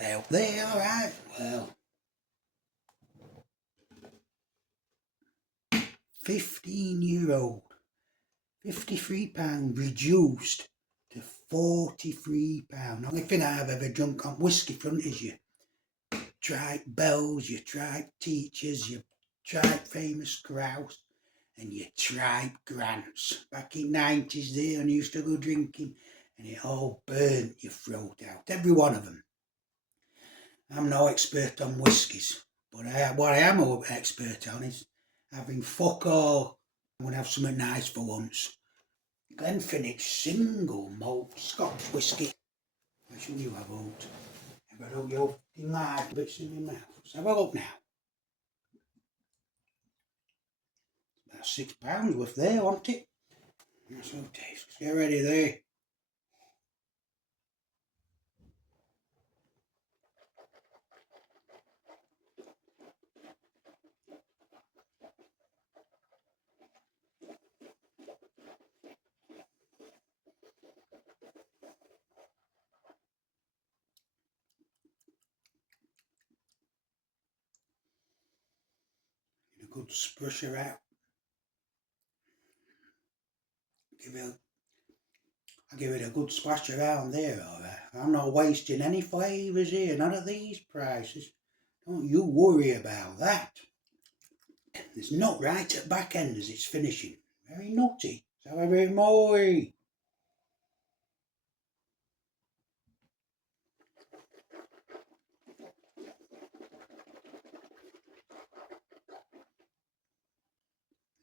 Out there, alright. Well, 15-year-old, £53 reduced to £43. The only thing I've ever drunk on whiskey front is your tripe bells, your tripe teachers, your tripe famous grouse, and your tripe grants. Back in 90s there, and used to go drinking, and it all burnt your throat out, every one of them. I'm no expert on whiskies, but what I am an expert on is having fuck all. I'm going to have something nice for once. Glenfiddich single malt Scotch whisky. Why shouldn't you have out? If I don't go in like bits in my mouth. Let's have a look now. About £6 worth there, wasn't it? That's how it tastes. Get ready there. A good sprusher out. I give it a good splash around there, alright. I'm not wasting any flavours here, not at these prices. Don't you worry about that. There's nut right at back end as it's finishing. Very nutty. So have a bit more.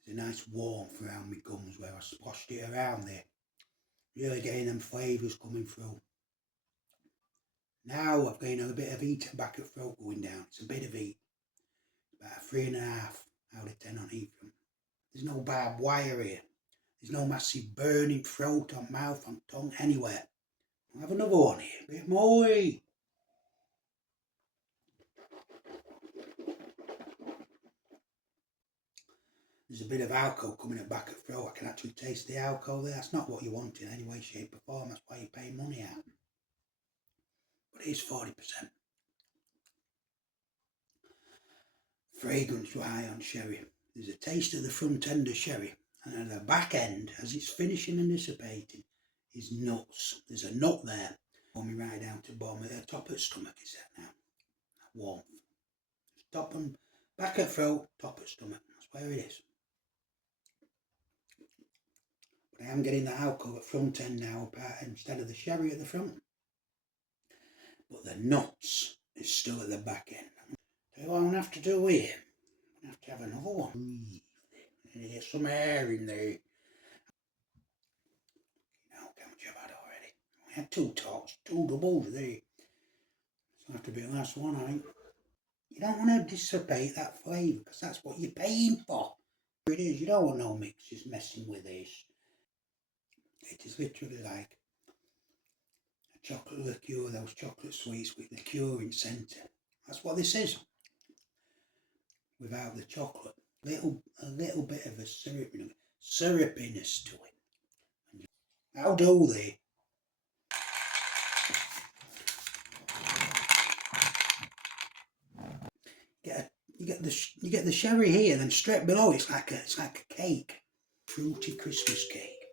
There's a nice warmth around my gums where I splashed it around there. Really getting them flavours coming through. Now I've gained a bit of heat at back of throat going down. It's a bit of heat. About a 3.5 out of 10 on heat front. There's no barbed wire here. There's no massive burning throat on mouth, on tongue, anywhere. I'll have another one here. A bit more. There's a bit of alcohol coming at back of throat. I can actually taste the alcohol there. That's not what you want in any way, shape or form. That's why you pay money out. But it is 40%. Fragrance high on sherry. There's a taste of the front end of sherry. And at the back end, as it's finishing and dissipating, is nuts. There's a nut there. Warming right down to the bottom of the top of the stomach is that now. That warmth. Top and back of throat, top of stomach. That's where it is. But I am getting the alcohol at front end now instead of the sherry at the front. But the nuts is still at the back end. So what I'm going to have to do here, I'm going to have another one. Breathe. And get some air in there. You know how much I've had already. I had 2 tops, 2 doubles there. So it'll have to be the last one, I think. You don't want to dissipate that flavour because that's what you're paying for. It is, you don't want no mixers messing with this. It is literally like a chocolate liqueur, those chocolate sweets with liqueur in centre. That's what this is. Without the chocolate. A little bit of a syrupiness to it. That'll do there. You get the sherry here, then straight below it's like a cake, fruity Christmas cake,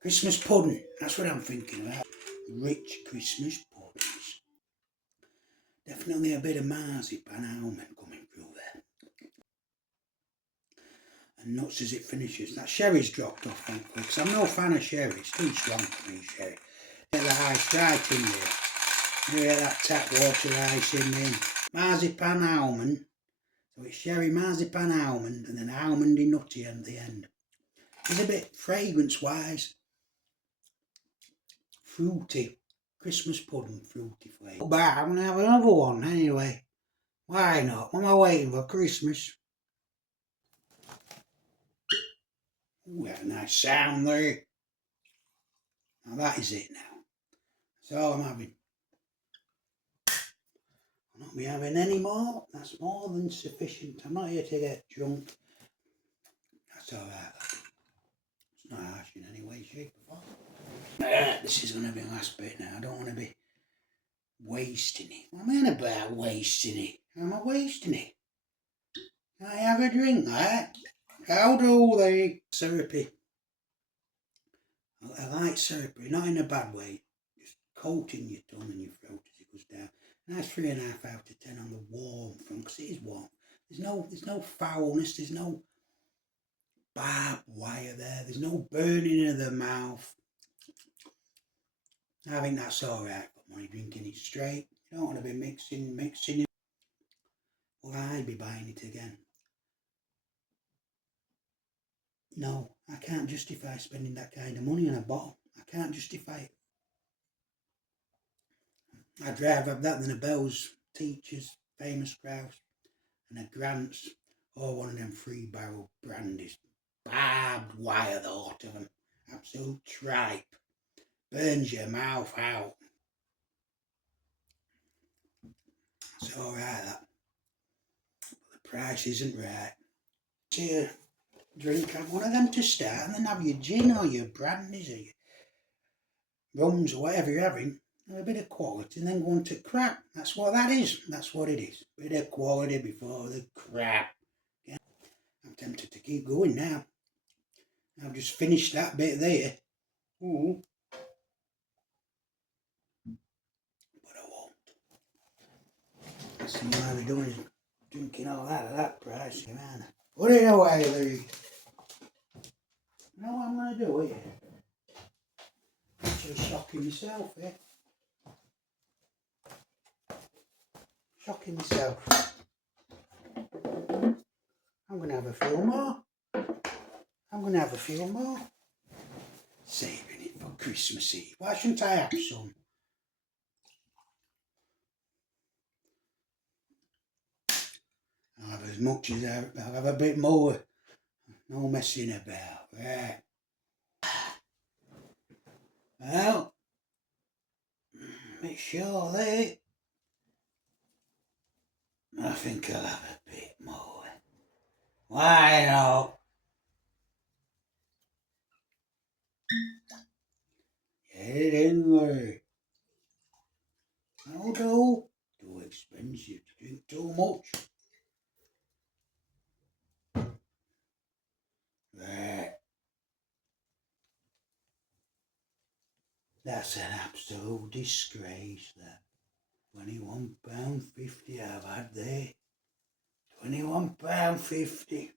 Christmas pudding. That's what I'm thinking about. Rich Christmas puddings. Definitely a bit of marzipan almond coming through there, and nuts as it finishes. That sherry's dropped off thankfully because I'm no fan of sherry. It's too strong for me, sherry. Get the high strike in there. Get that tap water ice in there. Marzipan almond. So it's sherry, marzipan, almond, and then almondy nutty at the end. It's a bit fragrance-wise fruity, Christmas pudding fruity flavour. But I'm going to have another one anyway. Why not? What am I waiting for? Christmas. Ooh, that's a nice sound there. Now that is it now. That's all I'm having. I'll not be having any more. That's more than sufficient. I'm not here to get drunk. That's alright. It's not harsh in any way, shape or form. This is going to be the last bit now. I don't want to be Wasting it. What am I about wasting it? How am I wasting it? Can I have a drink, eh? How do they? Syrupy. I like syrupy, not in a bad way. Just coating your tongue and your throat as it goes down. Nice 3.5 out of 10 on the warm front, because it is warm. There's no foulness, there's no barbed wire there, there's no burning of the mouth. I think that's alright for money, drinking it straight. You don't want to be mixing it. Will I be buying it again? No, I can't justify spending that kind of money on a bottle. I can't justify it. I'd rather have that than a Bell's, Teachers, Famous Grouse, and a Grant's, or one of them 3-barrel brandies. Barbed wire, the lot of them. Absolute tripe. Burns your mouth out. It's alright, that. But the price isn't right. Here, drink, have one of them to start, and then have your gin or your brandies or your rums or whatever you're having. Have a bit of quality and then go on to crap. That's what that is. That's what it is. Bit of quality before the crap. Yeah. I'm tempted to keep going now. I've just finished that bit there. Ooh. But I won't. That's what I'll be doing is drinking all that at that price, man. Put it away, Lee. You know what I'm going to do here? Actually shocking myself here. Shocking myself. I'm going to have a few more. Saving it for Christmas Eve. Why shouldn't I have some? I'll have as much as I'll have a bit more. No messing about. Right. Well, bit surely. I think I'll have a bit more. Why not? Get it in there. No, too expensive to drink too much. Right. That's an absolute disgrace, that. £21.50 I've had there. £21.50.